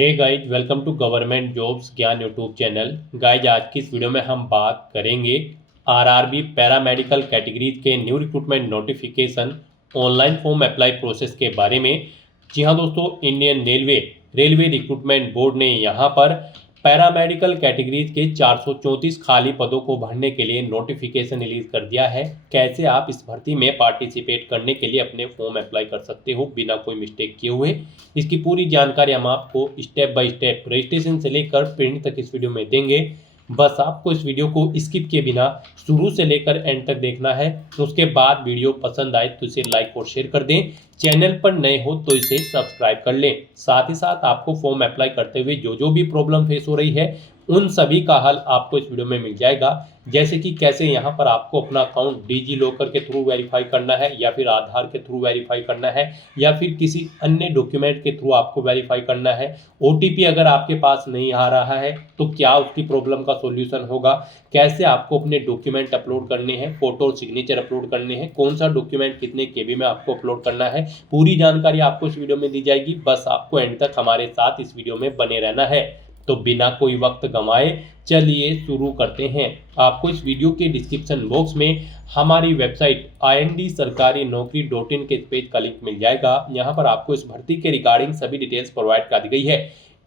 Hey guys, welcome to government jobs Gyan YouTube channel. Guys, आज की इस वीडियो में हम बात करेंगे आरआरबी पैरामेडिकल कैटेगरीज के new recruitment notification online form apply process के बारे में। जी हाँ दोस्तों, इंडियन रेलवे रिक्रूटमेंट बोर्ड ने यहाँ पर पैरामेडिकल कैटेगरीज के 434 खाली पदों को भरने के लिए नोटिफिकेशन रिलीज कर दिया है। कैसे आप इस भर्ती में पार्टिसिपेट करने के लिए अपने फॉर्म अप्लाई कर सकते हो बिना कोई मिस्टेक किए हुए, इसकी पूरी जानकारी हम आपको स्टेप बाय स्टेप रजिस्ट्रेशन से लेकर प्रिंट तक इस वीडियो में देंगे। बस आपको इस वीडियो को स्किप किए बिना शुरू से लेकर एंड तक देखना है। तो उसके बाद वीडियो पसंद आए तो इसे लाइक और शेयर कर दें। चैनल पर नए हो तो इसे सब्सक्राइब कर लें। साथ ही साथ आपको फॉर्म अप्लाई करते हुए जो भी प्रॉब्लम फेस हो रही है उन सभी का हल आपको इस वीडियो में मिल जाएगा। जैसे कि कैसे यहाँ पर आपको अपना अकाउंट डिजी लॉकर के थ्रू वेरीफाई करना है, या फिर आधार के थ्रू वेरीफाई करना है, या फिर किसी अन्य डॉक्यूमेंट के थ्रू आपको वेरीफाई करना है। ओटीपी अगर आपके पास नहीं आ रहा है तो क्या उसकी प्रॉब्लम का सॉल्यूशन होगा, कैसे आपको अपने डॉक्यूमेंट अपलोड करने हैं, फोटो और सिग्नेचर अपलोड करने हैं, कौन सा डॉक्यूमेंट कितने केबी में आपको अपलोड करना है, पूरी जानकारी आपको इस वीडियो में दी जाएगी। बस आपको एंड तक हमारे साथ इस वीडियो में बने रहना है। तो बिना कोई वक्त गंवाए चलिए शुरू करते हैं। आपको इस वीडियो के डिस्क्रिप्शन बॉक्स में हमारी वेबसाइट IND-sarkari-naukri.in के पेज का लिंक मिल जाएगा। यहाँ पर आपको इस भर्ती के रिगार्डिंग सभी डिटेल्स प्रोवाइड कर दी गई है।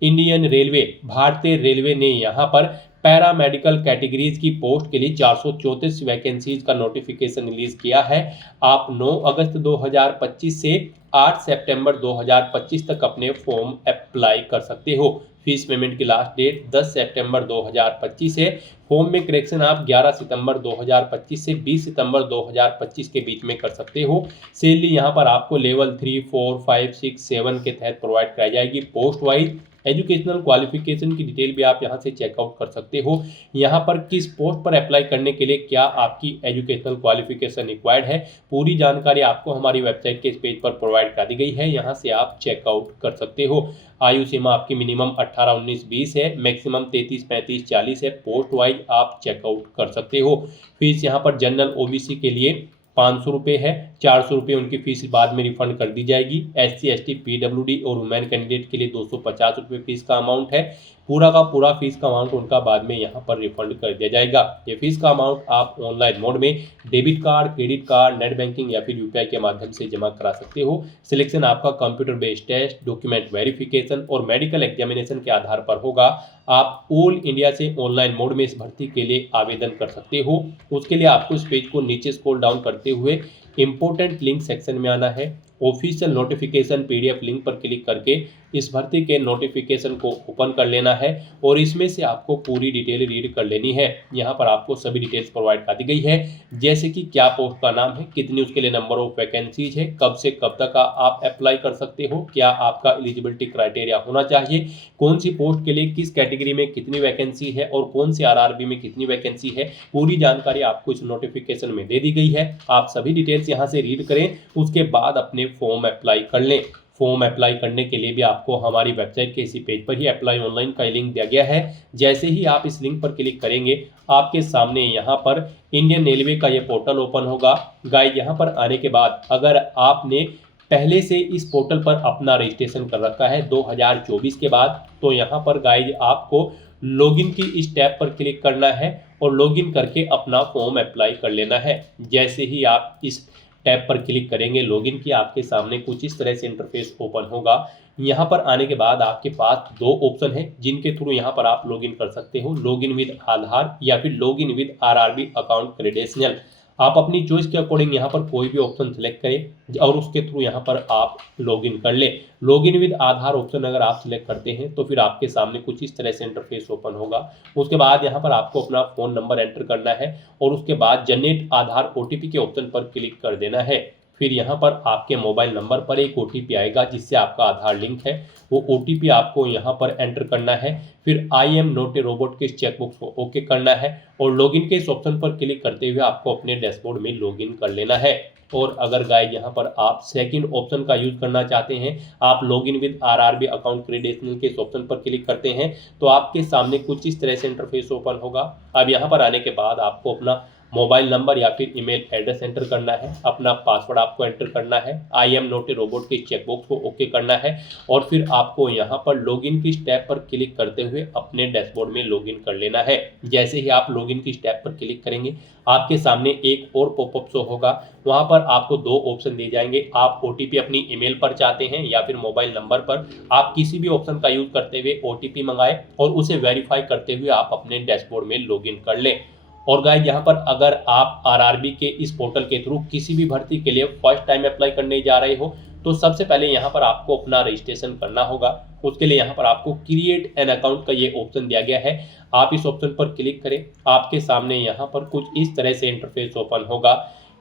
इंडियन रेलवे, भारतीय रेलवे ने यहाँ पर पैरामेडिकल कैटेगरीज की पोस्ट के लिए 434 वैकेंसीज का नोटिफिकेशन रिलीज किया है। आप 9 अगस्त 2025 से 8 सितंबर 2025 तक अपने फॉर्म अप्लाई कर सकते हो। फीस पेमेंट की लास्ट डेट 10 सितंबर 2025 है। फॉर्म में करेक्शन आप 11 सितंबर 2025 से 20 सितंबर 2025 के बीच में कर सकते हो। सैलरी यहाँ पर आपको लेवल 3, 4, 5, 6, 7 के तहत प्रोवाइड कराई जाएगी। पोस्ट वाइज एजुकेशनल क्वालिफिकेशन की डिटेल भी आप यहाँ से चेकआउट कर सकते हो। यहाँ पर किस पोस्ट पर अप्लाई करने के लिए क्या आपकी एजुकेशनल क्वालिफिकेशन रिक्वायर्ड है, पूरी जानकारी आपको हमारी वेबसाइट के इस पेज पर प्रोवाइड कर दी गई है। यहाँ से आप चेकआउट कर सकते हो। आयु सीमा आपकी मिनिमम 18, 19, 20 है, मैक्सिमम 33, 35, 40 है। पोस्ट वाइज आप चेकआउट कर सकते हो। फीस यहाँ पर जनरल ओबीसी के लिए 500 रुपये है। 400 रुपये उनकी फीस बाद में रिफंड कर दी जाएगी। SC, ST, PWD और वुमेन कैंडिडेट के लिए 250 रुपये फीस का अमाउंट है। पूरा का पूरा फीस का अमाउंट उनका बाद में यहाँ पर रिफंड कर दिया जाएगा। ये फीस का अमाउंट आप ऑनलाइन मोड में debit card, credit card, net banking या फिर UPI के माध्यम से जमा करा सकते हो। सिलेक्शन आपका computer based test, document verification और मेडिकल एग्जामिनेशन के आधार पर होगा। आप ऑल इंडिया से ऑनलाइन मोड में इस भर्ती के लिए आवेदन कर सकते हो। उसके लिए आपको इस पेज को नीचे स्क्रॉल डाउन करते हुए इंपॉर्टेंट लिंक सेक्शन में आना है। ऑफिशियल नोटिफिकेशन PDF लिंक पर क्लिक करके इस भर्ती के नोटिफिकेशन को ओपन कर लेना है और इसमें से आपको पूरी डिटेल रीड कर लेनी है। यहाँ पर आपको सभी डिटेल्स प्रोवाइड कर दी गई है, जैसे कि क्या पोस्ट का नाम है, कितनी उसके लिए नंबर ऑफ वैकेंसीज है, कब से कब तक आप अप्लाई कर सकते हो, क्या आपका एलिजिबिलिटी क्राइटेरिया होना चाहिए, कौन सी पोस्ट के लिए किस कैटेगरी में कितनी वैकेंसी है और कौन सी RRB में कितनी वैकेंसी है, पूरी जानकारी आपको इस नोटिफिकेशन में दे दी गई है। आप सभी डिटेल्स यहाँ से रीड करें, उसके बाद अपने फॉर्म अप्लाई कर लें। फॉर्म अप्लाई करने के लिए भी आपको हमारी वेबसाइट के इसी पेज पर ही अप्लाई ऑनलाइन का लिंक दिया गया है। जैसे ही आप इस लिंक पर क्लिक करेंगे आपके सामने यहाँ पर इंडियन रेलवे का ये पोर्टल ओपन होगा। गाइड, यहाँ पर आने के बाद अगर आपने पहले से इस पोर्टल पर अपना रजिस्ट्रेशन कर रखा है 2024 के बाद, तो यहाँ पर गाइड आपको लॉगिन की इस टैब पर क्लिक करना है और लॉगिन करके अपना फॉर्म अप्लाई कर लेना है। जैसे ही आप इस टैब पर क्लिक करेंगे लॉगिन की, आपके सामने कुछ इस तरह से इंटरफेस ओपन होगा। यहाँ पर आने के बाद आपके पास 2 ऑप्शन है जिनके थ्रू यहाँ पर आप लॉगिन कर सकते हो, लॉगिन विद आधार या फिर login with RRB account credential. आप अपनी चॉइस के अकॉर्डिंग यहाँ पर कोई भी ऑप्शन सेलेक्ट करें और उसके थ्रू यहाँ पर आप लॉगिन कर लें। लॉगिन विद आधार ऑप्शन अगर आप सिलेक्ट करते हैं तो फिर आपके सामने कुछ इस तरह से इंटरफेस ओपन होगा। उसके बाद यहाँ पर आपको अपना फ़ोन नंबर एंटर करना है और उसके बाद जनरेट आधार OTP के ऑप्शन पर क्लिक कर देना है। फिर यहाँ पर आपके मोबाइल नंबर पर एक OTP आएगा जिससे आपका आधार लिंक है। वो OTP आपको यहाँ पर एंटर करना है। फिर I am not a robot के चेकबॉक्स को ओके करना है और लॉगिन के इस ऑप्शन पर क्लिक करते हुए आपको अपने डैशबोर्ड में लॉगिन कर लेना है। और अगर गाइड यहाँ पर आप सेकंड ऑप्शन का यूज करना चाहते हैं, आप login with RRB account credential के इस ऑप्शन पर क्लिक करते हैं तो आपके सामने कुछ इस तरह से इंटरफेस ओपन होगा। अब यहाँ पर आने के बाद आपको अपना मोबाइल नंबर या फिर ईमेल एड्रेस एंटर करना है, अपना पासवर्ड आपको एंटर करना है, I am not a robot के चेकबॉक्स को ओके करना है और फिर आपको यहाँ पर लॉगिन की स्टेप पर क्लिक करते हुए अपने डैशबोर्ड में लॉगिन कर लेना है। जैसे ही आप लॉगिन की स्टेप पर क्लिक करेंगे आपके सामने एक और पॉपअप शो होगा, वहां पर आपको दो ऑप्शन दिए जाएंगे। आप ओटीपी अपनी ईमेल पर चाहते हैं या फिर मोबाइल नंबर पर, आप किसी भी ऑप्शन का यूज करते हुए ओटीपी मंगाएं और उसे वेरीफाई करते हुए आप अपने डैशबोर्ड में लॉगिन कर लें। और गाइस यहाँ पर अगर आप आरआरबी के इस पोर्टल के थ्रू किसी भी भर्ती के लिए फर्स्ट टाइम अप्लाई करने जा रहे हो तो सबसे पहले यहाँ पर आपको अपना रजिस्ट्रेशन करना होगा। उसके लिए यहाँ पर आपको क्रिएट एन अकाउंट का ये ऑप्शन दिया गया है, आप इस ऑप्शन पर क्लिक करें। आपके सामने यहाँ पर कुछ इस तरह से इंटरफेस ओपन होगा।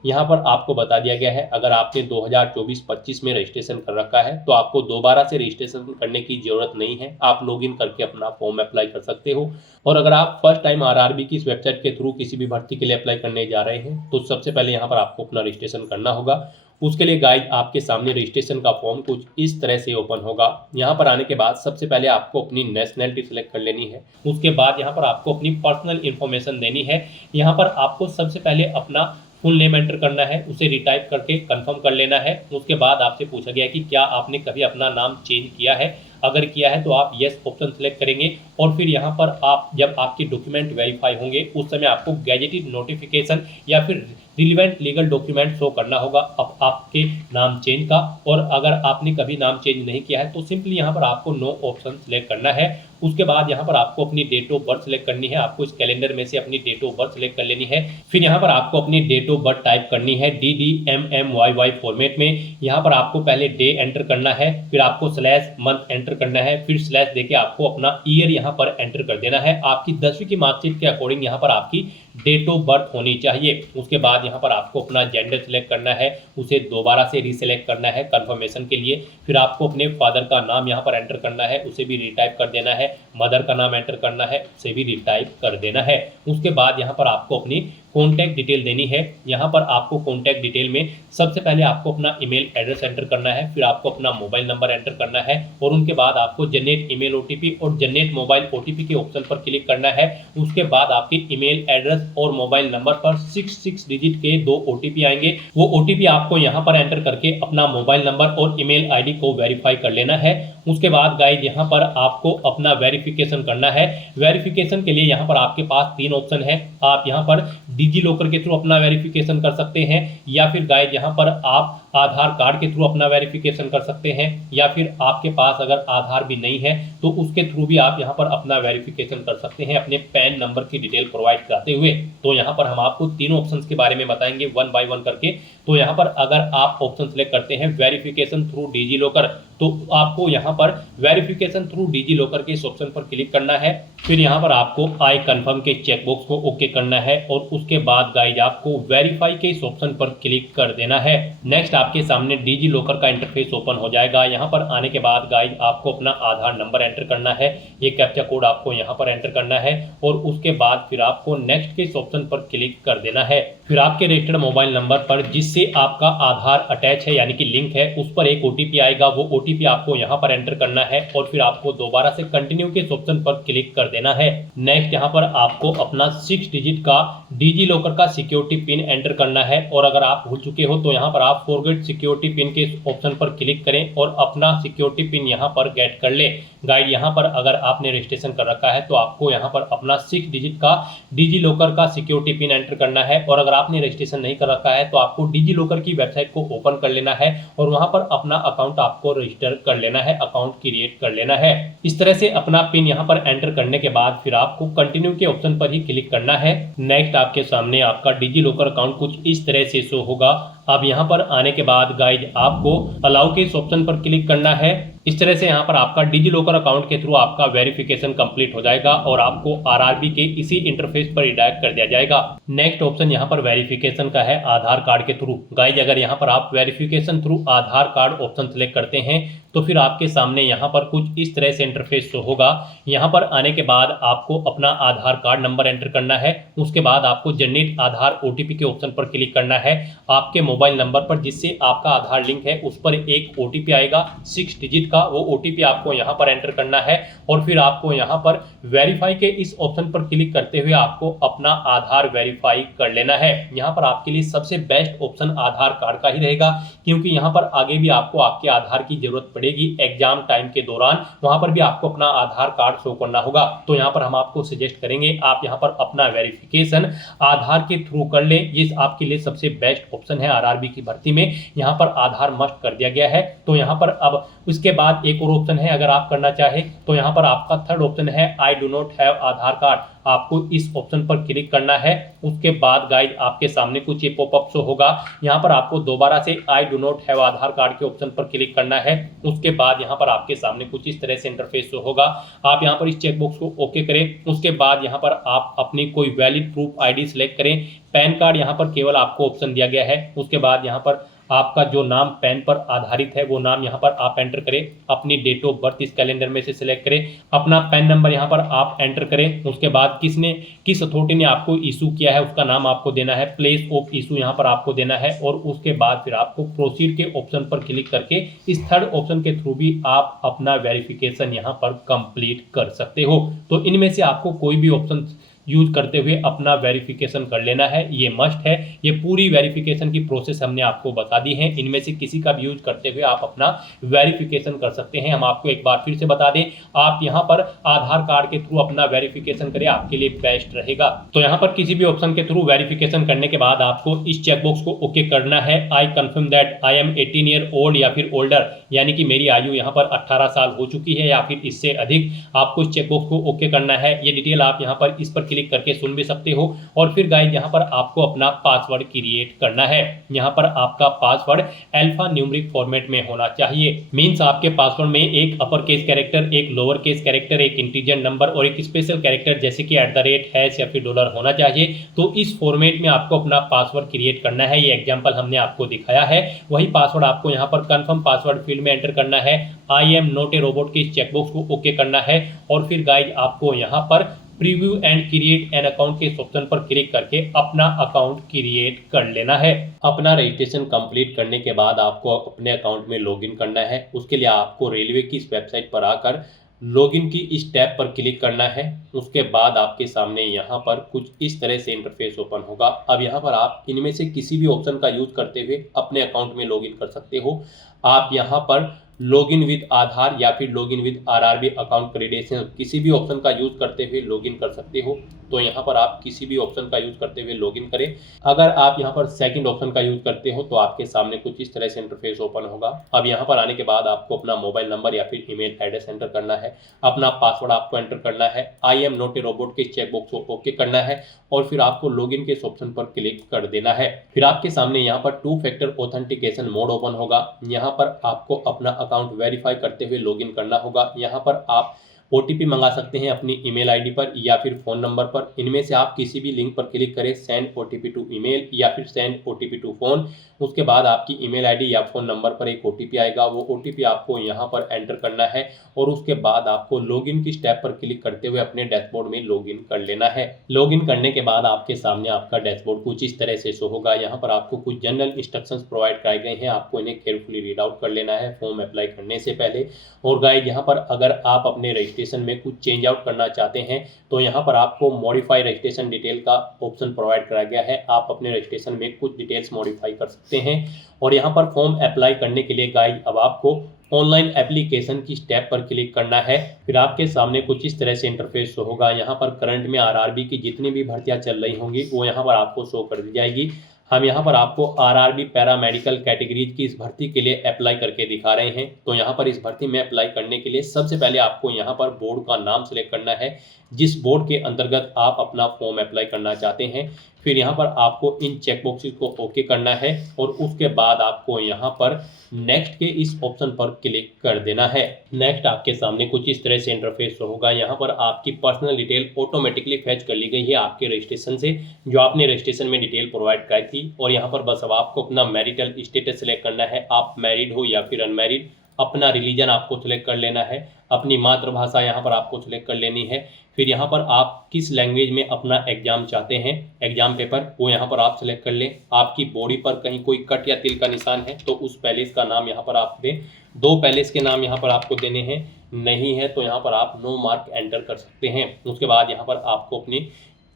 यहाँ पर आपको बता दिया गया है अगर आपने 2024-25 में रजिस्ट्रेशन कर रखा है तो आपको दोबारा से रजिस्ट्रेशन करने की जरूरत नहीं है, आप लॉगिन करके अपना फॉर्म अप्लाई कर सकते हो। और अगर आप फर्स्ट टाइम आरआरबी की इस वेबसाइट के थ्रू किसी भी भर्ती के लिए अप्लाई करने जा रहे हैं तो सबसे पहले यहाँ पर आपको अपना रजिस्ट्रेशन करना होगा। उसके लिए गाइड आपके सामने रजिस्ट्रेशन का फॉर्म कुछ इस तरह से ओपन होगा। यहाँ पर आने के बाद सबसे पहले आपको अपनी नेशनैलिटी सिलेक्ट कर लेनी है। उसके बाद यहाँ पर आपको अपनी पर्सनल इन्फॉर्मेशन देनी है। यहाँ पर आपको सबसे पहले अपना फुल नेम एंटर करना है, उसे रिटाइप करके कंफर्म कर लेना है। उसके बाद आपसे पूछा गया है कि क्या आपने कभी अपना नाम चेंज किया है, अगर किया है तो आप यस ऑप्शन सेलेक्ट करेंगे और फिर यहाँ पर आप जब आपके डॉक्यूमेंट वेरीफाई होंगे उस समय आपको गैजेटेड नोटिफिकेशन या फिर रिलीवेंट लीगल डॉक्यूमेंट शो करना होगा अब आपके नाम चेंज का। और अगर आपने कभी नाम चेंज नहीं किया है तो सिंपली यहाँ पर आपको नो ऑप्शन सेलेक्ट करना है। उसके बाद यहाँ पर आपको अपनी डेट ऑफ बर्थ सेलेक्ट करनी है, आपको इस कैलेंडर में से अपनी डेट ऑफ बर्थ सेलेक्ट कर लेनी है। फिर यहाँ पर आपको अपनी डेट ऑफ बर्थ टाइप करनी है DDMMYY फॉर्मेट में। यहाँ पर आपको पहले डे एंटर करना है, फिर आपको स्लैश मंथ एंटर करना है, फिर स्लैश देके आपको अपना ईयर यहाँ पर एंटर कर देना है। आपकी 10वीं की मार्कशीट के अकॉर्डिंग यहाँ पर आपकी डेट ऑफ बर्थ होनी चाहिए। उसके बाद यहाँ पर आपको अपना जेंडर सेलेक्ट करना है, उसे दोबारा से रीसेलेक्ट करना है कंफर्मेशन के लिए। फिर आपको अपने फादर का नाम यहाँ पर एंटर करना है, उसे भी रिटाइप कर देना है। मदर का नाम एंटर करना है, उसे भी रिटाइप कर देना है। उसके बाद यहाँ पर आपको अपनी कॉन्टैक्ट डिटेल देनी है। यहाँ पर आपको कॉन्टैक्ट डिटेल में सबसे पहले आपको अपना ईमेल एड्रेस एंटर करना है, फिर आपको अपना मोबाइल नंबर एंटर करना है और उनके बाद आपको जनरेट ईमेल ओटीपी और जनरेट मोबाइल ओटीपी के ऑप्शन पर क्लिक करना है। उसके बाद आपके ईमेल एड्रेस और मोबाइल नंबर पर 6 डिजिट के 2 ओटीपी आएंगे। वो ओटीपी आपको यहाँ पर एंटर करके अपना मोबाइल नंबर और ईमेल आईडी को वेरीफाई कर लेना है। उसके बाद गाइड यहाँ पर आपको अपना वेरिफिकेशन करना है। वेरिफिकेशन के लिए यहाँ पर आपके पास 3 ऑप्शन है। आप यहाँ पर डिजी लॉकर के थ्रू अपना वेरिफिकेशन कर सकते हैं या फिर गाइड यहाँ पर आप आधार कार्ड के थ्रू अपना वेरिफिकेशन कर सकते हैं या फिर आपके पास अगर आधार भी नहीं है तो उसके थ्रू भी आप यहाँ पर अपना वेरिफिकेशन कर सकते हैं अपने पैन नंबर की डिटेल प्रोवाइड कराते हुए। तो यहाँ पर हम आपको तीनों ऑप्शंस के बारे में बताएंगे 1 बाय 1 करके। तो यहाँ पर अगर आप ऑप्शन सेलेक्ट करते हैं वेरिफिकेशन थ्रू डिजी लॉकर तो आपको यहाँ पर वेरिफिकेशन थ्रू डिजी लॉकर के इस ऑप्शन पर क्लिक करना है। फिर यहाँ पर आपको आई कन्फर्म के चेकबॉक्स को ओके करना है और उसके बाद गाइड आपको वेरीफाई के इस ऑप्शन पर क्लिक कर देना है। नेक्स्ट आपके सामने डिजी लॉकर का इंटरफेस ओपन हो जाएगा। यहाँ पर आने के बाद गाइड आपको अपना आधार नंबर एंटर करना है, ये कैप्चा कोड आपको यहाँ पर एंटर करना है और उसके बाद फिर आपको नेक्स्ट के इस ऑप्शन पर क्लिक कर देना है। फिर आपके रजिस्टर्ड मोबाइल नंबर पर जिससे आपका आधार अटैच है यानी कि लिंक है उस पर एक ओटीपी आएगा, वो ओटीपी आपको यहाँ पर एंटर करना है और फिर आपको दोबारा से कंटिन्यू के इस ऑप्शन पर क्लिक कर देना है। नेक्स्ट यहाँ पर आपको अपना 6 डिजिट का डिजी लॉकर का सिक्योरिटी पिन एंटर करना है और अगर आप भूल चुके हो तो यहाँ पर आप फॉरगेट सिक्योरिटी पिन के ऑप्शन पर क्लिक करें और अपना सिक्योरिटी पिन यहाँ पर गेट कर ले। गाइड यहाँ पर अगर आपने रजिस्ट्रेशन कर रखा है तो आपको यहाँ पर अपना 6 डिजिट का डिजी लॉकर का सिक्योरिटी पिन एंटर करना है और अगर आपने रजिस्ट्रेशन नहीं कर रखा है तो आपको डिजी लॉकर की वेबसाइट को ओपन कर लेना है और वहां पर अपना अकाउंट आपको रजिस्टर कर लेना है, अकाउंट क्रिएट कर लेना है। इस तरह से अपना पिन यहाँ पर एंटर करने के बाद फिर आपको कंटिन्यू के ऑप्शन पर ही क्लिक करना है। नेक्स्ट आपके सामने आपका डिजी लॉकर अकाउंट कुछ इस तरह से शो होगा। अब यहाँ पर आने के बाद गाइड आपको अलाउ के इस ऑप्शन पर क्लिक करना है। इस तरह से यहाँ पर आपका डिजी लॉकर अकाउंट के थ्रू आपका वेरिफिकेशन कंप्लीट हो जाएगा और आपको आरआरबी के इसी इंटरफेस पर रिडायरेक्ट कर दिया जाएगा। नेक्स्ट ऑप्शन यहाँ पर वेरिफिकेशन का है आधार कार्ड के थ्रू। गाइज अगर यहाँ पर आप वेरिफिकेशन थ्रू आधार कार्ड ऑप्शन सेलेक्ट करते हैं तो फिर आपके सामने यहाँ पर कुछ इस तरह से इंटरफेस शो होगा। यहाँ पर आने के बाद आपको अपना आधार कार्ड नंबर एंटर करना है। उसके बाद आपको जनरेट आधार ओटीपी के ऑप्शन पर क्लिक करना है। आपके मोबाइल नंबर पर जिससे आपका आधार लिंक है उस पर एक ओटीपी आएगा 6 डिजिट का, वो ओटीपी आपको यहाँ पर एंटर करना है और फिर आपको यहाँ पर वेरीफाई के इस ऑप्शन पर क्लिक करते हुए आपको अपना आधार वेरीफाई कर लेना है। यहाँ पर आपके लिए सबसे बेस्ट ऑप्शन आधार कार्ड का ही रहेगा, क्योंकि यहाँ पर आगे भी आपको आपके आधार की जरूरत पड़ेगी एग्जाम टाइम के दौरान, वहां पर भी आपको अपना आधार कार्ड शो करना होगा। तो यहाँ पर हम आपको सजेस्ट करेंगे आप यहाँ पर अपना वेरिफिकेशन आधार के थ्रू कर लें। ये आपके लिए सबसे बेस्ट ऑप्शन है। आरआरबी की भर्ती में यहाँ पर आधार मस्ट कर दिया गया है। तो यहाँ पर अब उसके बाद एक और ऑप्शन है, अगर आप करना चाहे तो यहाँ पर आपका थर्ड ऑप्शन है I do not have Aadhaar card. आपको इस ऑप्शन पर क्लिक करना है। उसके बाद गाइड आपके सामने कुछ ये पॉपअप शो होगा। यहाँ पर आपको दोबारा से I do not have Aadhaar card के ऑप्शन पर क्लिक करना है। उसके बाद यहाँ पर आपके सामने कुछ इस तरह से इंटरफेस शो होगा। आप यहाँ पर इस चेकबॉक्स को ओके करें। उसके बाद यहाँ पर आप अपनी कोई वैलिड प्रूफ आईडी सिलेक्ट करें। पैन कार्ड यहाँ पर केवल आपको ऑप्शन दिया गया है। उसके बाद यहाँ पर आपका जो नाम पैन पर आधारित है वो नाम यहाँ पर आप एंटर करें। अपनी डेट ऑफ बर्थ इस कैलेंडर में से सिलेक्ट करें। अपना पैन नंबर यहाँ पर आप एंटर करें। उसके बाद किस अथॉरिटी ने आपको इशू किया है उसका नाम आपको देना है। प्लेस ऑफ इशू यहाँ पर आपको देना है और उसके बाद फिर आपको प्रोसीड के ऑप्शन पर क्लिक करके इस थर्ड ऑप्शन के थ्रू भी आप अपना वेरिफिकेशन यहाँ पर कंप्लीट कर सकते हो। तो इनमें से आपको कोई भी ऑप्शन यूज करते हुए अपना वेरिफिकेशन कर लेना है, ये मस्ट है। ये पूरी वेरिफिकेशन की प्रोसेस हमने आपको बता दी है। इनमें से किसी का भी यूज करते हुए आप अपना वेरिफिकेशन कर सकते हैं। हम आपको एक बार फिर से बता दें, आप यहाँ पर आधार कार्ड के थ्रू अपना वेरिफिकेशन करें, आपके लिए बेस्ट रहेगा। तो यहाँ पर किसी भी ऑप्शन के थ्रू वेरिफिकेशन करने के बाद आपको इस चेकबॉक्स को ओके करना है। I confirm that I am 18 year old या फिर ओल्डर, यानी कि मेरी आयु यहाँ पर 18 साल हो चुकी है या फिर इससे अधिक। आपको इस चेकबॉक्स को ओके करना है। ये डिटेल आप यहाँ पर इस पर क्लिक करके सुन भी सकते हो। और फिर गाइस यहाँ पर आपको अपना पासवर्ड क्रिएट करना है। यहाँ पर आपका पासवर्ड अल्फा न्यूमेरिक फॉर्मेट में होना चाहिए। मींस आपके पासवर्ड में एक अपर केस कैरेक्टर, एक लोअर केस कैरेक्टर, एक इंटीजर नंबर और एक स्पेशल कैरेक्टर जैसे कि @ हैश या फिर डॉलर होना चाहिए। तो इस फॉर्मेट में आपको अपना पासवर्ड क्रिएट करना है। ये एग्जांपल हमने आपको दिखाया है। वही पासवर्ड आपको यहाँ पर कंफर्म पासवर्ड फील्ड में एंटर करना है। I am not a robot के इस चेकबॉक्स को ओके करना है और फिर गाइस आपको यहाँ पर preview and create an account के ऑप्शन पर क्लिक करके अपना अकाउंट क्रिएट कर लेना है। अपना रजिस्ट्रेशन कंप्लीट करने के बाद आपको अपने अकाउंट में लॉगिन करना है। उसके लिए आपको रेलवे की इस वेबसाइट पर आकर लॉगिन की इस टैब पर क्लिक करना है। उसके बाद आपके सामने यहाँ पर कुछ इस तरह से इंटरफेस ओपन होगा। अब यहाँ पर आप इनमें से किसी भी ऑप्शन का यूज करते हुए अपने अकाउंट में लॉगिन कर सकते हो। आप यहाँ पर लॉगिन विद आधार या फिर login with RRB account credential किसी भी ऑप्शन का यूज करते हुए लॉगिन कर सकते हो। तो यहाँ पर आप किसी भी ऑप्शन का यूज करते हुए लॉगिन करें। अगर आप यहाँ पर सेकंड ऑप्शन का यूज करते हो तो आपके सामने कुछ इस तरह से इंटरफेस ओपन होगा। अब यहाँ पर आने के बाद आपको अपना मोबाइल नंबर या फिर ईमेल एड्रेस एंटर करना है। अपना पासवर्ड आपको एंटर करना है। I am not a robot के चेकबॉक्स को ओके करना है और फिर आपको लॉगिन के ऑप्शन पर क्लिक कर देना है। फिर आपके सामने यहाँ पर 2 फैक्टर ऑथेंटिकेशन मोड ओपन होगा। यहाँ पर आपको अपना अकाउंट वेरीफाई करते हुए लॉगिन करना होगा। यहाँ पर आप ओटीपी मंगा सकते हैं अपनी ईमेल आईडी पर या फिर फ़ोन नंबर पर। इनमें से आप किसी भी लिंक पर क्लिक करें, सेंड ओटीपी टू ईमेल या फिर सेंड ओटीपी टू फ़ोन। उसके बाद आपकी ईमेल आईडी या फ़ोन नंबर पर एक ओटीपी आएगा। वो ओटीपी आपको यहाँ पर एंटर करना है और उसके बाद आपको लॉगिन की स्टेप पर क्लिक करते हुए अपने डैशबोर्ड में लॉगिन कर लेना है। लॉगिन करने के बाद आपके सामने आपका डैशबोर्ड कुछ इस तरह से शो होगा। यहाँ पर आपको कुछ जनरल इंस्ट्रक्शंस प्रोवाइड कराए गए हैं। आपको इन्हें केयरफुली रीड आउट कर लेना है फॉर्म अप्लाई करने से पहले। और गाइस यहाँ पर अगर आप अपने रजिस्ट्रेशन में कुछ चेंज आउट करना चाहते हैं तो यहाँ पर आपको मॉडिफाई रजिस्ट्रेशन डिटेल का ऑप्शन प्रोवाइड कराया गया है। आप अपने रजिस्ट्रेशन में कुछ डिटेल्स मॉडिफाई कर सकते हैं। और यहाँ पर फॉर्म अप्लाई करने के लिए गाइस अब आपको ऑनलाइन एप्लीकेशन की स्टेप पर क्लिक करना है। फिर आपके सामने कुछ इस तरह से इंटरफेस शो होगा। यहाँ पर करंट में आरआरबी की जितनी भी भर्तियां चल रही होंगी वो यहाँ पर आपको शो कर दी जाएगी। हम यहाँ पर आपको आरआरबी पैरामेडिकल कैटेगरीज की इस भर्ती के लिए अप्लाई करके दिखा रहे हैं। तो यहाँ पर इस भर्ती में अप्लाई करने के लिए सबसे पहले आपको यहाँ पर बोर्ड का नाम सेलेक्ट करना है, जिस बोर्ड के अंतर्गत आप अपना फॉर्म अप्लाई करना चाहते हैं। फिर यहाँ पर आपको इन चेकबॉक्सेस को ओके करना है और उसके बाद आपको यहाँ पर नेक्स्ट के इस ऑप्शन पर क्लिक कर देना है। नेक्स्ट आपके सामने कुछ इस तरह से इंटरफेस होगा। यहाँ पर आपकी पर्सनल डिटेल ऑटोमेटिकली फैच कर ली गई है आपके रजिस्ट्रेशन से, जो आपने रजिस्ट्रेशन में डिटेल प्रोवाइड कराई थी। और यहाँ पर बस अब आपको अपना मैरिटल स्टेटस सेलेक्ट करना है। आप मैरिड हो या फिर अनमैरिड, अपना रिलीजन आपको सिलेक्ट कर लेना है, अपनी मातृभाषा यहाँ पर आपको सिलेक्ट कर लेनी है। फिर यहाँ पर आप किस लैंग्वेज में अपना एग्ज़ाम चाहते हैं, एग्ज़ाम पेपर, वो यहाँ पर आप सिलेक्ट कर लें। आपकी बॉडी पर कहीं कोई कट या तिल का निशान है तो उस पैलेस का नाम यहाँ पर आप दें। 2 पैलेस के नाम यहाँ पर आपको देने हैं, नहीं है तो यहाँ पर आप नो मार्क एंटर कर सकते हैं। उसके बाद यहाँ पर आपको अपनी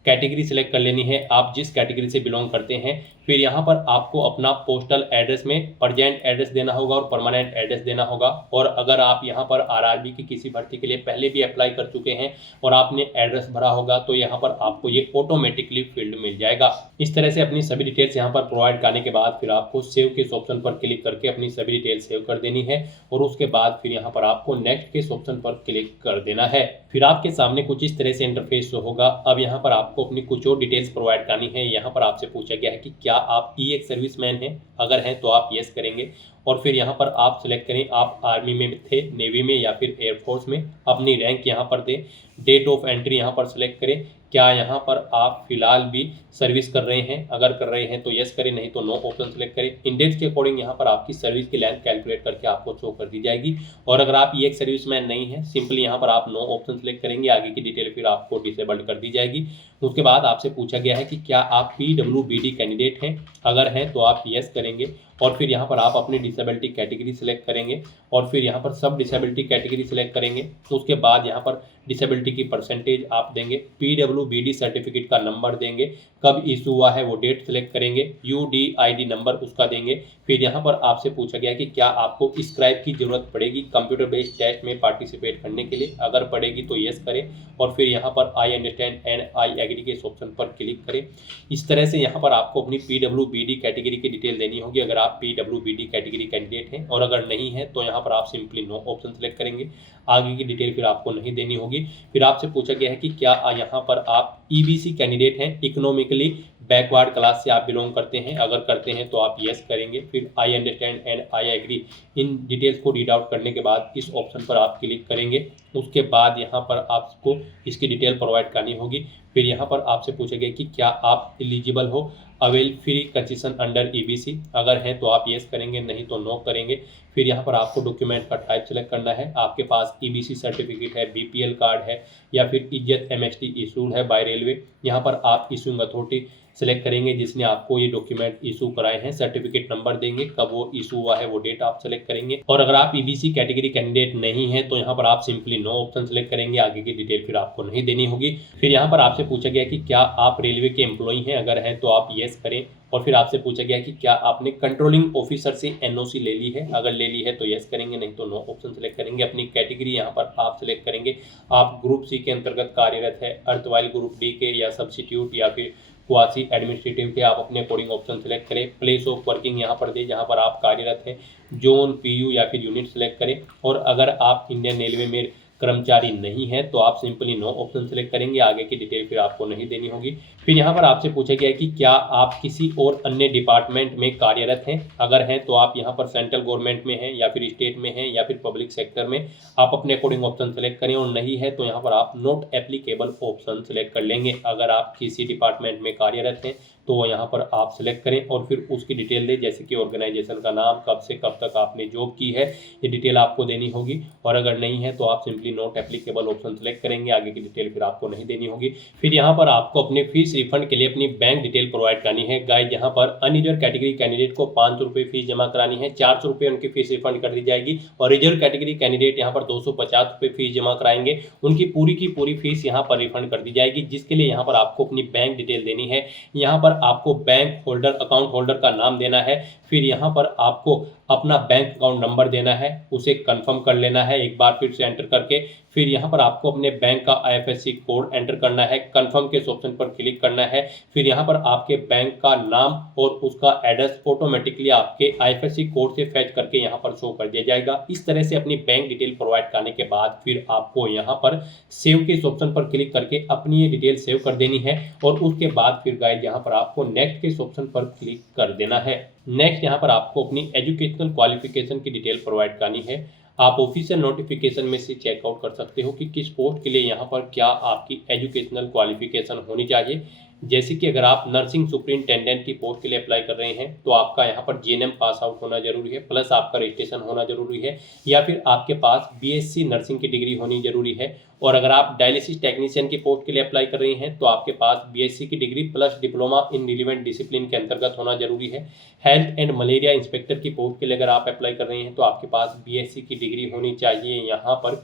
कैटेगरी सिलेक्ट कर लेनी है, आप जिस कैटेगरी से बिलोंग करते हैं। फिर यहाँ पर आपको अपना पोस्टल एड्रेस में प्रेजेंट एड्रेस देना होगा और परमानेंट एड्रेस देना होगा। और अगर आप यहाँ पर आरआरबी की किसी भर्ती के लिए पहले भी अप्लाई कर चुके हैं और आपने एड्रेस भरा होगा तो यहाँ पर आपको ये ऑटोमेटिकली फील्ड मिल जाएगा। इस तरह से अपनी सभी डिटेल्स यहाँ पर प्रोवाइड करने के बाद फिर आपको सेव के ऑप्शन पर क्लिक करके अपनी सभी डिटेल्स सेव कर देनी है और उसके बाद फिर यहाँ पर आपको नेक्स्ट के ऑप्शन पर क्लिक कर देना है। फिर आपके सामने कुछ इस तरह से इंटरफेस होगा। अब यहाँ पर आपको अपनी कुछ और डिटेल्स प्रोवाइड करनी है। यहाँ पर आपसे पूछा गया है कि क्या आप एक सर्विसमैन हैं, अगर हैं तो आप यस करेंगे और फिर यहाँ पर आप सिलेक्ट करें आप आर्मी में थे, नेवी में या फिर एयरफोर्स में। अपनी रैंक यहाँ पर दें, डेट ऑफ एंट्री यहाँ पर सिलेक्ट करें। क्या यहाँ पर आप फिलहाल भी सर्विस कर रहे हैं, अगर कर रहे हैं तो यस करें, नहीं तो नो ऑप्शन सेलेक्ट करें। इंडेक्स के अकॉर्डिंग यहाँ पर आपकी सर्विस की लेंथ कैलकुलेट करके आपको शो कर दी जाएगी। और अगर आप ये एक सर्विसमैन नहीं है, सिंपली यहाँ पर आप नो ऑप्शन सेलेक्ट करेंगे, आगे की डिटेल फिर आपको डिसेबल्ड कर दी जाएगी। उसके बाद आपसे पूछा गया है कि क्या आप PWBD कैंडिडेट हैं, अगर हैं तो आप यस करेंगे और फिर यहाँ पर आप अपनी डिसेबिलिटी कैटेगरी सिलेक्ट करेंगे और फिर यहाँ पर सब डिसेबिलिटी कैटेगरी सिलेक्ट करेंगे। उसके बाद यहाँ पर डिसेबिलिटी की परसेंटेज आप देंगे, PWBD सर्टिफिकेट का नंबर देंगे, कब इशू हुआ है वो डेट सिलेक्ट करेंगे, UDID नंबर उसका देंगे। फिर यहाँ पर आपसे पूछा गया कि क्या आपको स्क्राइब की ज़रूरत पड़ेगी कंप्यूटर बेस्ड टेस्ट में पार्टिसिपेट करने के लिए, अगर पड़ेगी तो यस करें और फिर यहाँ पर I understand and I agree के ऑप्शन पर क्लिक करें। इस तरह से यहाँ पर आपको अपनी PWBD कैटेगरी की डिटेल देनी होगी, अगर आप PWBD कैटेगरी कैंडिडेट हैं, और अगर नहीं है तो यहाँ पर आप सिंपली नो ऑप्शन सेलेक्ट करेंगे, आगे की डिटेल फिर आपको नहीं देनी होगी। फिर आपसे पूछा गया है कि क्या यहाँ पर आप EBC कैंडिडेट हैं, इकोनॉमिकली बैकवर्ड क्लास से आप बिलोंग करते हैं, अगर करते हैं तो आप यस करेंगे। फिर I understand and I agree, इन डिटेल्स को रीड आउट करने के बाद इस ऑप्शन पर आप क्लिक करेंगे। उसके बाद यहाँ पर आपको इसकी डिटेल प्रोवाइड करनी होगी। फिर यहाँ पर आपसे पूछा गया कि क्या आप एलिजिबल हो avail free concession under EBC, अगर हैं तो आप यस करेंगे, नहीं तो नो करेंगे। फिर यहाँ पर आपको डॉक्यूमेंट का टाइप सेलेक्ट करना है, आपके पास EBC सर्टिफिकेट है, BPL कार्ड है या फिर इज्जत MST इशूड है बाय रेलवे। यहाँ पर आप इशूइंग अथॉरिटी सेलेक्ट करेंगे जिसने आपको ये डॉक्यूमेंट इशू कराए हैं, सर्टिफिकेट नंबर देंगे, कब वो इशू हुआ है वो डेट आप सेलेक्ट करेंगे। और अगर आप EBC कैटेगरी कैंडिडेट नहीं है तो यहाँ पर आप सिंपली नो ऑप्शन सेलेक्ट करेंगे, आगे की डिटेल फिर आपको नहीं देनी होगी। फिर यहाँ पर आपसे पूछा गया कि क्या आप रेलवे के एम्प्लॉई हैं, अगर हैं तो आप येस करें और फिर आपसे पूछा गया कि क्या आपने कंट्रोलिंग ऑफिसर से NOC ले ली है, अगर ले ली है तो यस करेंगे, नहीं तो नो ऑप्शन सेलेक्ट करेंगे। अपनी कैटेगरी यहाँ पर आप सिलेक्ट करेंगे, आप ग्रुप C के अंतर्गत कार्यरत है, अर्तवाइल ग्रुप D के या सब्सिट्यूट या फिर क्वासी एडमिनिस्ट्रेटिव के, आप अपने अकॉर्डिंग ऑप्शन सेलेक्ट करें। प्लेस ऑफ वर्किंग यहाँ पर दे जहाँ पर आप कार्यरत हैं, जोन PU या फिर यूनिट सेलेक्ट करें। और अगर आप इंडियन रेलवे में कर्मचारी नहीं है तो आप सिंपली नो ऑप्शन सेलेक्ट करेंगे, आगे की डिटेल फिर आपको नहीं देनी होगी। फिर यहाँ पर आपसे पूछा गया है कि क्या आप किसी और अन्य डिपार्टमेंट में कार्यरत हैं, अगर हैं तो आप यहाँ पर सेंट्रल गवर्नमेंट में हैं या फिर स्टेट में हैं या फिर पब्लिक सेक्टर में, आप अपने अकॉर्डिंग ऑप्शन सेलेक्ट करें। और नहीं है तो यहाँ पर आप नॉट एप्लीकेबल ऑप्शन सेलेक्ट कर लेंगे। अगर आप किसी डिपार्टमेंट में कार्यरत हैं तो यहाँ पर आप सिलेक्ट करें और फिर उसकी डिटेल दें, जैसे कि ऑर्गेनाइजेशन का नाम, कब से कब तक आपने जॉब की है, ये डिटेल आपको देनी होगी। और अगर नहीं है तो आप simply not applicable option select करेंगे, आगे की डिटेल फिर आपको नहीं देनी होगी। फिर यहाँ पर आपको अपने फीस रिफंड के लिए अपनी बैंक डिटेल प्रोवाइड करनी है। गाइस, यहाँ पर अनरिजर्व कैटेगरी कैंडिडेट को 500 रुपये फीस जमा करानी है, 400 रुपये उनकी फीस रिफंड कर दी जाएगी। और रिजर्व कैटेगरी कैंडिडेट यहाँ पर 250 रुपये फीस जमा कराएंगे, उनकी पूरी की पूरी फीस यहाँ पर रिफंड कर दी जाएगी, जिसके लिए यहाँ पर आपको अपनी बैंक डिटेल देनी है। यहाँ पर आपको बैंक होल्डर, अकाउंट होल्डर का नाम देना है। फिर यहाँ पर आपको अपना बैंक अकाउंट नंबर देना है, उसे कंफर्म कर लेना है एक बार फिर से एंटर करके। फिर यहाँ पर आपको अपने बैंक का IFSC कोड एंटर करना है, कंफर्म के ऑप्शन पर क्लिक करना है। फिर यहाँ पर आपके बैंक का नाम और उसका एड्रेस ऑटोमेटिकली आपके IFSC कोड से फैच करके यहाँ पर शो कर दिया जाएगा। इस तरह से अपनी बैंक डिटेल प्रोवाइड करने के बाद फिर आपको यहाँ पर सेव के ऑप्शन पर क्लिक करके अपनी ये डिटेल सेव कर देनी है। और उसके बाद फिर गाइस यहाँ पर आपको नेक्स्ट के ऑप्शन पर क्लिक कर देना है। नेक्स्ट यहाँ पर आपको अपनी एजुकेशनल क्वालिफिकेशन की डिटेल प्रोवाइड करनी है। आप ऑफिशियल नोटिफिकेशन में से चेकआउट कर सकते हो कि किस पोस्ट के लिए यहाँ पर क्या आपकी एजुकेशनल क्वालिफिकेशन होनी चाहिए। जैसे कि अगर आप नर्सिंग सुपरिंटेंडेंट की पोस्ट के लिए अप्लाई कर रहे हैं तो आपका यहाँ पर जीएनएम पास आउट होना जरूरी है, प्लस आपका रजिस्ट्रेशन होना जरूरी है, या फिर आपके पास बीएससी नर्सिंग की डिग्री होनी जरूरी है। और अगर आप डायलिसिस टेक्नीशियन की पोस्ट के लिए अप्लाई कर रहे हैं तो आपके पास बीएससी की degree plus diploma in relevant discipline के अंतर्गत होना जरूरी है। हेल्थ एंड मलेरिया इंस्पेक्टर की पोस्ट के लिए अगर आप अप्लाई कर रहे हैं तो आपके पास बीएससी की डिग्री होनी चाहिए यहाँ पर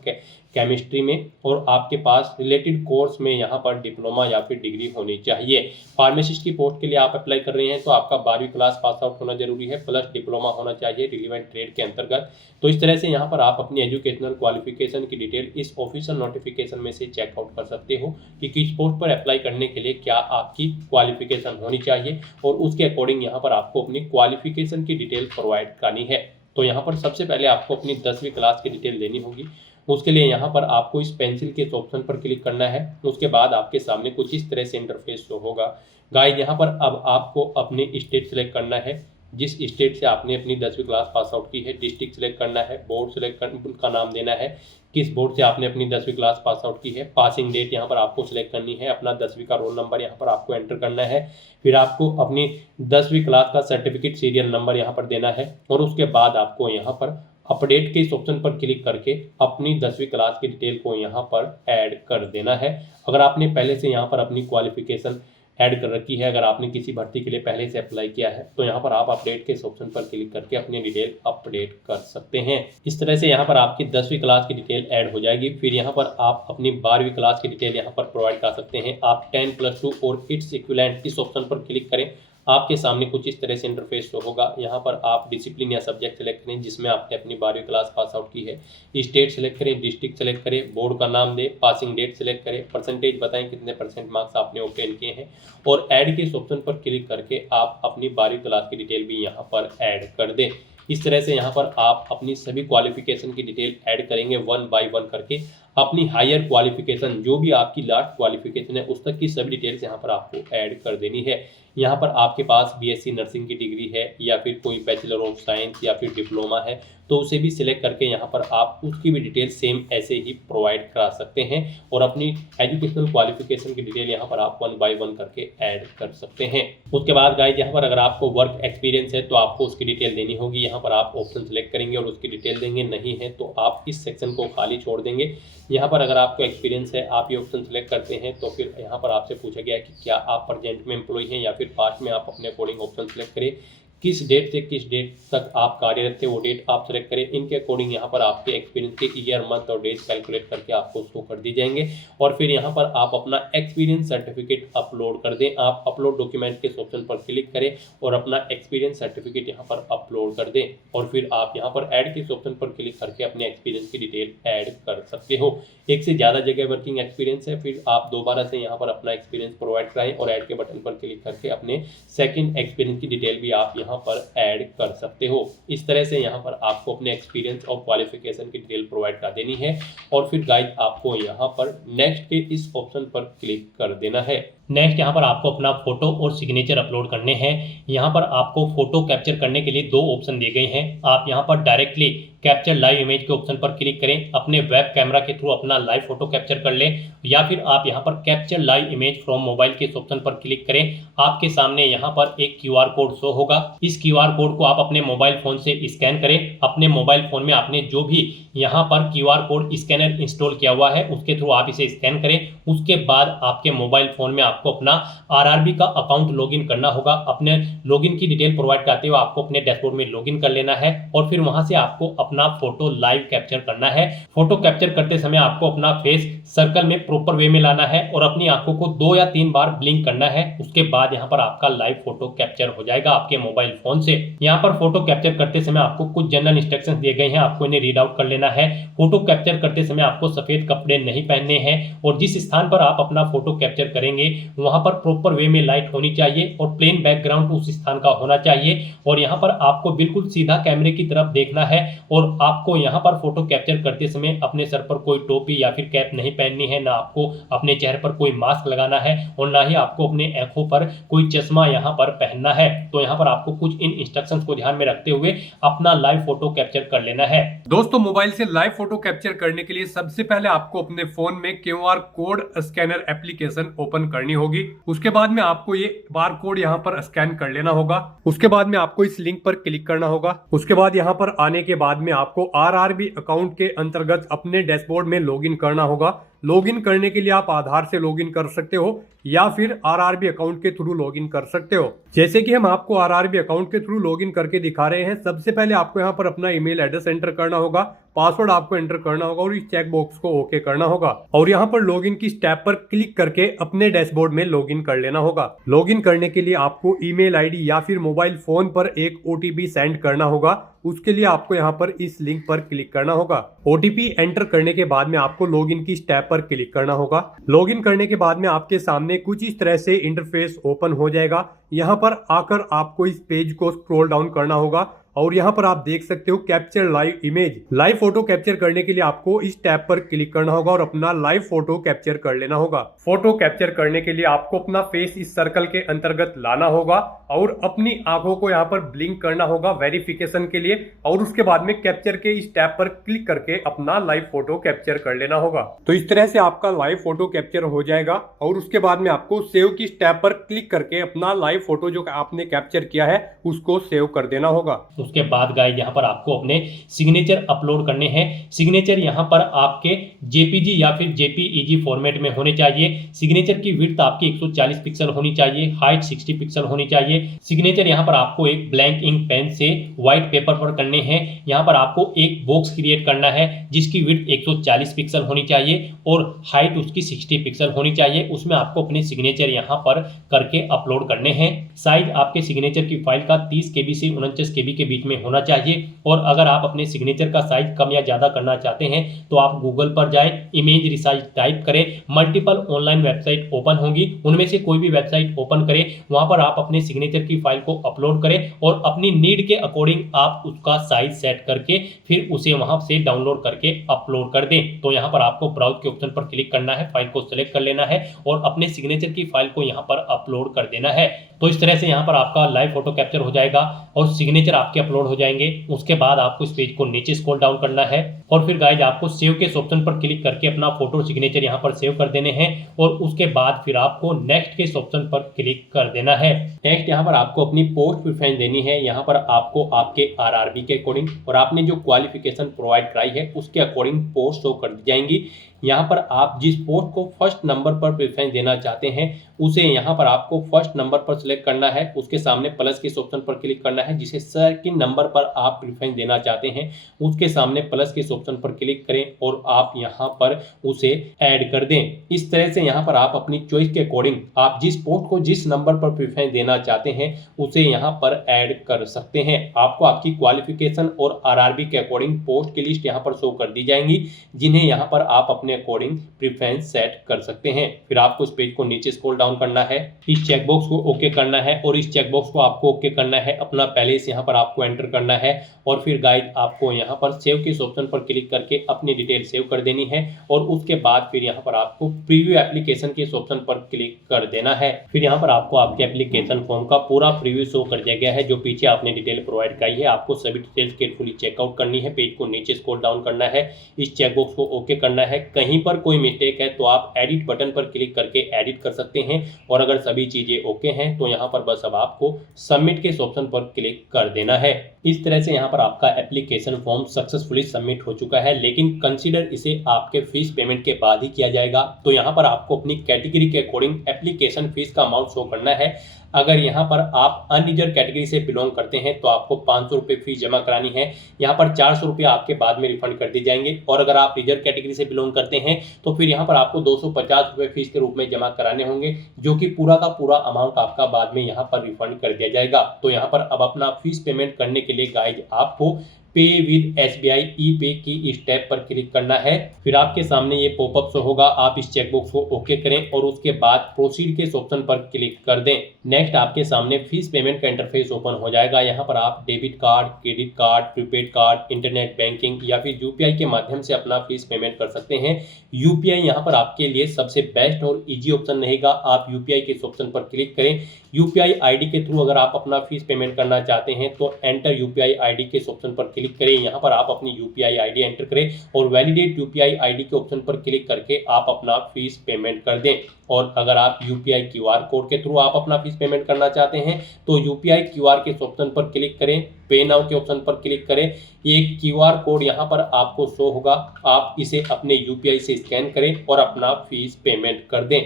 केमिस्ट्री में, और आपके पास रिलेटेड कोर्स में यहाँ पर डिप्लोमा या फिर डिग्री होनी चाहिए। फार्मासिस्ट की पोस्ट के लिए आप अप्लाई कर रहे हैं तो आपका 12वीं क्लास पास आउट होना जरूरी है, प्लस डिप्लोमा होना चाहिए रिलेवेंट ट्रेड के अंतर्गत। तो इस तरह से यहाँ पर आप अपनी एजुकेशनल क्वालिफिकेशन की डिटेल इस ऑफिशियल नोटिफिकेशन में से चेकआउट कर सकते हो कि किस पोस्ट पर अप्लाई करने के लिए क्या आपकी क्वालिफिकेशन होनी चाहिए, और उसके अकॉर्डिंग यहाँ पर आपको अपनी क्वालिफिकेशन की डिटेल प्रोवाइड करनी है। तो यहाँ पर सबसे पहले आपको अपनी 10वीं क्लास की डिटेल देनी होगी। उसके लिए यहाँ पर आपको इस पेंसिल के इस ऑप्शन पर क्लिक करना है। उसके बाद आपके सामने कुछ इस तरह से इंटरफेस शो होगा। गाइस यहाँ पर अब आपको अपनी स्टेट सेलेक्ट करना है, जिस स्टेट से आपने अपनी 10वीं क्लास पास आउट की है। डिस्ट्रिक्ट सेलेक्ट करना है, बोर्ड सेलेक्ट का नाम देना है, किस बोर्ड से आपने अपनी 10वीं क्लास पास आउट की है। पासिंग डेट यहाँ पर आपको सिलेक्ट करनी है, अपना 10वीं का रोल नंबर यहाँ पर आपको एंटर करना है। फिर आपको अपनी 10वीं क्लास का सर्टिफिकेट सीरियल नंबर यहाँ पर देना है, और उसके बाद आपको यहाँ पर अपडेट के इस ऑप्शन पर क्लिक करके अपनी 10वीं क्लास की डिटेल को यहाँ पर ऐड कर देना है। अगर आपने पहले से यहाँ पर अपनी क्वालिफिकेशन ऐड कर रखी है, अगर आपने किसी भर्ती के लिए पहले से अप्लाई किया है तो यहाँ पर आप अपडेट के इस ऑप्शन पर क्लिक करके अपनी डिटेल अपडेट कर सकते हैं। इस तरह से यहाँ पर आपकी 10वीं क्लास की डिटेल ऐड हो जाएगी। फिर यहाँ पर आप अपनी 12वीं क्लास की डिटेल यहाँ पर प्रोवाइड कर सकते हैं। आप 10+2 और इट्स इक्विवेलेंट इस ऑप्शन पर क्लिक करें। आपके सामने कुछ इस तरह से इंटरफेस शो होगा। यहाँ पर आप डिसिप्लिन या सब्जेक्ट सेलेक्ट करें जिसमें आपने अपनी 12वीं क्लास पास आउट की है। स्टेट सेलेक्ट करें, डिस्ट्रिक्ट सेलेक्ट करें, बोर्ड का नाम दें, पासिंग डेट सेलेक्ट करें, परसेंटेज बताएं कितने % मार्क्स आपने ऑब्टेन किए हैं, और ऐड के इस ऑप्शन पर क्लिक करके आप अपनी 12वीं क्लास की डिटेल भी यहाँ पर ऐड कर दें। इस तरह से यहाँ पर आप अपनी सभी क्वालिफिकेशन की डिटेल ऐड करेंगे 1 बाय 1 करके। अपनी हायर क्वालिफिकेशन जो भी आपकी लास्ट क्वालिफिकेशन है उस तक की सभी डिटेल्स यहाँ पर आपको ऐड कर देनी है। यहाँ पर आपके पास बीएससी नर्सिंग की डिग्री है या फिर कोई बैचलर ऑफ साइंस या फिर डिप्लोमा है तो उसे भी सिलेक्ट करके यहाँ पर आप उसकी भी डिटेल सेम ऐसे ही प्रोवाइड करा सकते हैं, और अपनी एजुकेशनल क्वालिफिकेशन की डिटेल यहाँ पर आप 1 बाय 1 करके ऐड कर सकते हैं। उसके बाद गाइस यहाँ पर अगर आपको वर्क एक्सपीरियंस है तो आपको उसकी डिटेल देनी होगी। यहाँ पर आप ऑप्शन सेलेक्ट करेंगे और उसकी डिटेल देंगे, नहीं है तो आप इस सेक्शन को खाली छोड़ देंगे। यहाँ पर अगर आपको एक्सपीरियंस है आप ये ऑप्शन सेलेक्ट करते हैं तो फिर यहाँ पर आपसे पूछा गया है कि क्या आप प्रेजेंट में एम्प्लॉय हैं या फिर पास्ट में। आप अपने अकॉर्डिंग ऑप्शन सेलेक्ट करें, किस डेट से किस डेट तक आप कार्यरत थे वो डेट आप सेलेक्ट करें। इनके अकॉर्डिंग यहाँ पर आपके एक्सपीरियंस के ईयर, मंथ और डेट कैलकुलेट करके आपको शो कर दी जाएंगे, और फिर यहाँ पर आप अपना एक्सपीरियंस सर्टिफिकेट अपलोड कर दें। आप अपलोड डॉक्यूमेंट के ऑप्शन पर क्लिक करें और अपना एक्सपीरियंस सर्टिफिकेट यहाँ पर अपलोड कर दें, और फिर आप यहाँ पर ऐड के ऑप्शन पर क्लिक करके अपने एक्सपीरियंस की डिटेल ऐड कर सकते हो। एक से ज़्यादा जगह वर्किंग एक्सपीरियंस है फिर आप दोबारा से यहाँ पर अपना एक्सपीरियंस प्रोवाइड कराएं और ऐड के बटन पर क्लिक करके अपने सेकंड एक्सपीरियंस की डिटेल भी आप यहाँ पर ऐड कर सकते हो। इस तरह से यहाँ पर आपको अपने एक्सपीरियंस और क्वालिफिकेशन की डिटेल प्रोवाइड कर देनी है, और फिर गाइस आपको यहाँ पर नेक्स्ट के इस ऑप्शन पर क्लिक कर देना है। नेक्स्ट यहाँ पर आपको अपना फोटो और सिग्नेचर अपलोड करने हैं। यहाँ पर आपको फोटो कैप्चर करने के लिए 2 ऑप्शन दिए गए हैं। आप यहाँ पर डायरेक्टली कैप्चर लाइव इमेज के ऑप्शन पर क्लिक करें, अपने वेब कैमरा के थ्रू अपना लाइव फोटो कैप्चर कर लें, या फिर आप यहाँ पर capture live image from mobile के ऑप्शन पर क्लिक करें। आपके सामने यहाँ पर एक QR कोड शो होगा। इस QR कोड को आप अपने मोबाइल फोन से स्कैन करें। अपने मोबाइल फोन में आपने जो भी यहाँ पर QR कोड स्कैनर इंस्टॉल किया हुआ है उसके थ्रू आप इसे स्कैन करें। उसके बाद आपके मोबाइल फोन में आपको अपना RRB का अकाउंट लॉगिन करना होगा। अपने लॉगिन की डिटेल प्रोवाइड करते हुए आपको अपने डैशबोर्ड में लॉगिन कर लेना है, और फिर वहां से आपको अपना फोटो लाइव कैप्चर करना है। फोटो कैप्चर करते समय आपको अपना फेस सर्कल में प्रॉपर वे में लाना है और अपनी आंखों को 2 या 3 बार ब्लिंक करना है। उसके बाद यहाँ पर आपका लाइव फोटो कैप्चर हो जाएगा आपके मोबाइल फोन से। यहाँ पर फोटो कैप्चर करते समय आपको कुछ जनरल इंस्ट्रक्शंस दिए गए हैं, आपको इन्हें रीड आउट कर लेना है। फोटो कैप्चर करते समय आपको सफेद कपड़े नहीं पहनने हैं, और जिस स्थान पर आप अपना फोटो कैप्चर करेंगे वहां पर प्रॉपर वे में लाइट होनी चाहिए और प्लेन बैकग्राउंड उस स्थान का होना चाहिए। और यहाँ पर आपको बिल्कुल सीधा कैमरे की तरफ देखना है, और आपको यहाँ पर फोटो कैप्चर करते समय अपने सर पर कोई टोपी या फिर कैप नहीं पहननी है, ना आपको अपने चेहरे पर कोई मास्क लगाना है, और ना ही आपको अपने आंखों पर कोई चश्मा यहाँ पर पहनना है। तो यहाँ पर आपको कुछ इन इंस्ट्रक्शंस को ध्यान में रखते हुए अपना लाइव फोटो कैप्चर कर लेना है। दोस्तों, मोबाइल से लाइव फोटो कैप्चर करने के लिए सबसे पहले आपको अपने फोन में QR code scanner application open करनी करनी होगी। उसके बाद में आपको ये बार कोड यहाँ पर स्कैन कर लेना होगा। उसके बाद में आपको इस लिंक पर क्लिक करना होगा। उसके बाद यहाँ पर आने के बाद में आपको आरआरबी अकाउंट के अंतर्गत अपने डैशबोर्ड में लॉगिन करना होगा। लॉगिन करने के लिए आप आधार से लॉगिन कर सकते हो या फिर आरआरबी अकाउंट के थ्रू लॉगिन कर सकते हो। जैसे कि हम आपको आरआरबी अकाउंट के थ्रू लॉगिन करके दिखा रहे हैं। सबसे पहले आपको यहाँ पर अपना ईमेल एड्रेस एंटर करना होगा, पासवर्ड आपको एंटर करना होगा और इस चेक बॉक्स को ओके करना होगा और यहाँ पर लॉगिन की स्टेप पर क्लिक करके अपने डैशबोर्ड में लॉगिन कर लेना होगा। लॉगिन करने के लिए आपको ईमेल आईडी या फिर मोबाइल फोन पर एक ओटीपी सेंड करना होगा। उसके लिए आपको यहाँ पर इस लिंक पर क्लिक करना होगा। ओटीपी एंटर करने के बाद में आपको लॉगिन की स्टेप पर क्लिक करना होगा। लॉगिन करने के बाद में आपके सामने कुछ इस तरह से इंटरफेस ओपन हो जाएगा। यहाँ पर आकर आपको इस पेज को स्क्रॉल डाउन करना होगा और यहाँ पर आप देख सकते हो capture live image. Live photo capture करने के लिए आपको इस टैब पर क्लिक करना होगा और अपना लाइव फोटो कैप्चर कर लेना होगा। फोटो कैप्चर करने के लिए आपको अपना फेस इस सर्कल के अंतर्गत लाना होगा और अपनी आंखों को यहाँ पर ब्लिंक करना होगा वेरिफिकेशन के लिए और उसके बाद में कैप्चर के इस टैब पर क्लिक करके अपना लाइव फोटो कैप्चर कर लेना होगा। तो इस तरह से आपका लाइव फोटो कैप्चर हो जाएगा और उसके बाद में आपको सेव की टैब पर क्लिक करके अपना लाइव फोटो जो आपने कैप्चर किया है उसको सेव कर देना होगा। उसके बाद गाइस यहाँ पर आपको अपने सिग्नेचर अपलोड करने हैं। सिग्नेचर यहाँ पर आपके जेपीजी या फिर जेपीईजी फॉर्मेट में होने चाहिए। सिग्नेचर की विड्थ आपकी 140 पिक्सल होनी चाहिए, हाइट 60 पिक्सल होनी चाहिए। सिग्नेचर यहाँ पर आपको एक ब्लैंक इंक पेन से व्हाइट पेपर पर करने हैं। यहाँ पर आपको एक बॉक्स क्रिएट करना है जिसकी विड्थ 140 पिक्सल होनी चाहिए और हाइट उसकी 60 पिक्सल होनी चाहिए। उसमें आपको अपने सिग्नेचर यहाँ पर करके अपलोड करने हैं। साइज आपके सिग्नेचर की फाइल का 30 KB से 49 KB के बीच में होना चाहिए और अगर आप अपने सिग्नेचर का साइज कम या ज्यादा करना चाहते हैं तो आप गूगल पर जाएं, इमेज रिसाइज टाइप करें, मल्टीपल ऑनलाइन वेबसाइट ओपन होंगी, उनमें से कोई भी वेबसाइट ओपन करें, वहां पर आप अपने सिग्नेचर की फाइल को अपलोड करें और अपनी नीड के अकॉर्डिंग आप उसका साइज सेट करके फिर उसे वहां से डाउनलोड करके अपलोड कर दें। तो यहाँ पर आपको ब्राउज के ऑप्शन पर क्लिक करना है, फाइल को सिलेक्ट कर लेना है और अपने सिग्नेचर की फाइल को यहाँ पर अपलोड कर देना है। तो इस तरह से यहाँ पर आपका लाइव फोटो कैप्चर हो जाएगा और सिग्नेचर आपके अपलोड हो जाएंगे। उसके बाद आपको इस पेज को नीचे स्क्रॉल डाउन करना है और फिर गाइज आपको सेव के ऑप्शन पर क्लिक करके अपना फोटो सिग्नेचर यहाँ पर सेव कर देने हैं और उसके बाद फिर आपको नेक्स्ट के ऑप्शन पर क्लिक कर देना है। नेक्स्ट यहाँ पर आपको अपनी पोस्ट प्रेफरेंस देनी है। यहाँ पर आपको आपके आरआरबी के अकॉर्डिंग और आपने जो क्वालिफिकेशन प्रोवाइड कराई है उसके अकॉर्डिंग पोस्ट शो कर दी जाएंगी। यहाँ पर आप जिस पोस्ट को फर्स्ट नंबर पर प्रेफरेंस देना चाहते हैं उसे यहाँ पर आपको फर्स्ट नंबर पर सिलेक्ट करना है। उसके सामने प्लस के ऑप्शन पर क्लिक करना है। जिसे सेकंड नंबर पर आप प्रेफरेंस देना चाहते हैं उसके सामने प्लस के ऑप्शन पर क्लिक करें और आप यहाँ पर उसे ऐड कर दें। इस तरह से यहाँ पर आप अपनी चॉइस के अकॉर्डिंग आप जिस पोस्ट को जिस नंबर पर प्रेफरेंस देना चाहते हैं उसे यहाँ पर ऐड कर सकते हैं। आपको आपकी क्वालिफिकेशन और आरआरबी के अकॉर्डिंग पोस्ट की लिस्ट यहाँ पर शो कर दी जाएंगी जिन्हें यहाँ पर आप अपने अकॉर्डिंग प्रेफरेंस सेट कर सकते हैं। फिर आपको इस पेज को नीचे स्क्रॉल डाउन करना है, इस चेकबॉक्स को ओके करना है और इस चेकबॉक्स को आपको ओके करना है, अपना पैलेस यहाँ पर आपको एंटर करना है और फिर गाइड आपको यहाँ पर सेव के ऑप्शन पर क्लिक करके अपनी डिटेल सेव कर देनी है और उसके बाद फिर यहाँ पर आपको प्रीव्यू एप्लीकेशन के ऑप्शन पर क्लिक कर देना है। फिर यहाँ पर आपको आपके एप्लीकेशन फॉर्म का पूरा प्रीव्यू शो कर दिया गया है जो पीछे आपने डिटेल प्रोवाइड कराई है। आपको सभी डिटेल्स केयरफुली चेकआउट करनी है, पेज को नीचे स्क्रॉल डाउन करना है, इस चेकबॉक्स को ओके करना है। कहीं पर कोई मिस्टेक है तो आप एडिट बटन पर क्लिक करके एडिट कर सकते हैं और अगर सभी चीजें ओके हैं तो यहाँ पर बस अब आपको सबमिट के ऑप्शन पर क्लिक कर देना है। इस तरह से यहाँ पर आपका एप्लीकेशन फॉर्म सक्सेसफुली सबमिट हो चुका है, लेकिन कंसीडर इसे आपके फीस पेमेंट के बाद ही किया जाएगा। तो यहाँ पर आपको अपनी कैटेगरी के अकॉर्डिंग एप्लीकेशन फीस का अमाउंट शो करना है। अगर यहाँ पर आप अनरिजर्व कैटेगरी से बिलोंग करते हैं तो आपको 500 रुपये फीस जमा करानी है। यहाँ पर 400 रुपये आपके बाद में रिफंड कर दिए जाएंगे और अगर आप रिजर्व कैटेगरी से बिलोंग करते हैं तो फिर यहाँ पर आपको 250 रुपये फीस के रूप में जमा कराने होंगे जो कि पूरा का पूरा अमाउंट आपका बाद में यहाँ पर रिफंड कर दिया जाएगा। तो यहाँ पर अब अपना फीस पेमेंट करने के लिए गाइज आपको पे विद SBI ई-पे की स्टेप पर क्लिक करना है। फिर आपके सामने ये पॉपअप शो होगा, आप इस चेकबॉक्स को ओके करें और उसके बाद प्रोसीड के ऑप्शन पर क्लिक कर दें। नेक्स्ट आपके सामने फीस पेमेंट का इंटरफेस ओपन हो जाएगा। यहाँ पर आप debit card, credit card, prepaid card, internet banking या फिर UPI के माध्यम से अपना फीस पेमेंट कर सकते हैं। UPI यहाँ पर आपके लिए सबसे बेस्ट और ईजी ऑप्शन रहेगा। आप UPI के ऑप्शन पर क्लिक करें। UPI ID के थ्रू अगर आप अपना फीस पेमेंट करना चाहते हैं तो एंटर UPI ID के ऑप्शन पर क्लिक करें। यहाँ पर आप अपनी यूपीआई आईडी एंटर करें और वैलिडेट यूपीआई आईडी के ऑप्शन पर क्लिक करके आप अपना फीस पेमेंट कर दें। और अगर आप यूपीआई क्यूआर कोड के थ्रू आप अपना फीस पेमेंट करना चाहते हैं तो यूपीआई क्यूआर के ऑप्शन पर क्लिक करें, पे नाउ के ऑप्शन पर क्लिक करें। ये क्यूआर कोड यहाँ पर आपको शो होगा, आप इसे अपने यूपीआई से स्कैन करें और अपना फीस पेमेंट कर दें।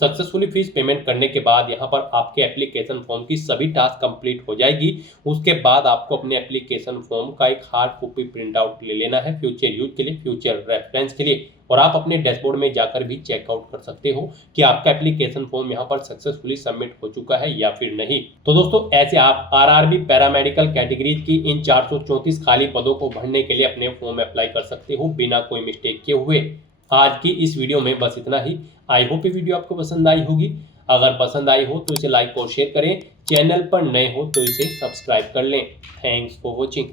सक्सेसफुली फीस पेमेंट करने के बाद यहाँ पर आपके एप्लीकेशन फॉर्म की सभी टास्क कंप्लीट हो जाएगी। उसके बाद आपको अपने एप्लीकेशन फॉर्म का एक हार्ड कॉपी प्रिंट आउट ले लेना है फ्यूचर यूज के लिए, फ्यूचर रेफरेंस के लिए। और आप अपने डैशबोर्ड में जाकर भी चेकआउट कर सकते हो कि आपका एप्लीकेशन फॉर्म यहाँ पर सक्सेसफुली सबमिट हो चुका है या फिर नहीं। तो दोस्तों ऐसे आप आरआरबी पैरामेडिकल कैटेगरीज की इन 434 खाली पदों को भरने के लिए अपने फॉर्म अप्लाई कर सकते हो बिना कोई मिस्टेक किए हुए। आज की इस वीडियो में बस इतना ही। आई होप ये वीडियो आपको पसंद आई होगी। अगर पसंद आई हो तो इसे लाइक और शेयर करें, चैनल पर नए हो तो इसे सब्सक्राइब कर लें। Thanks for watching.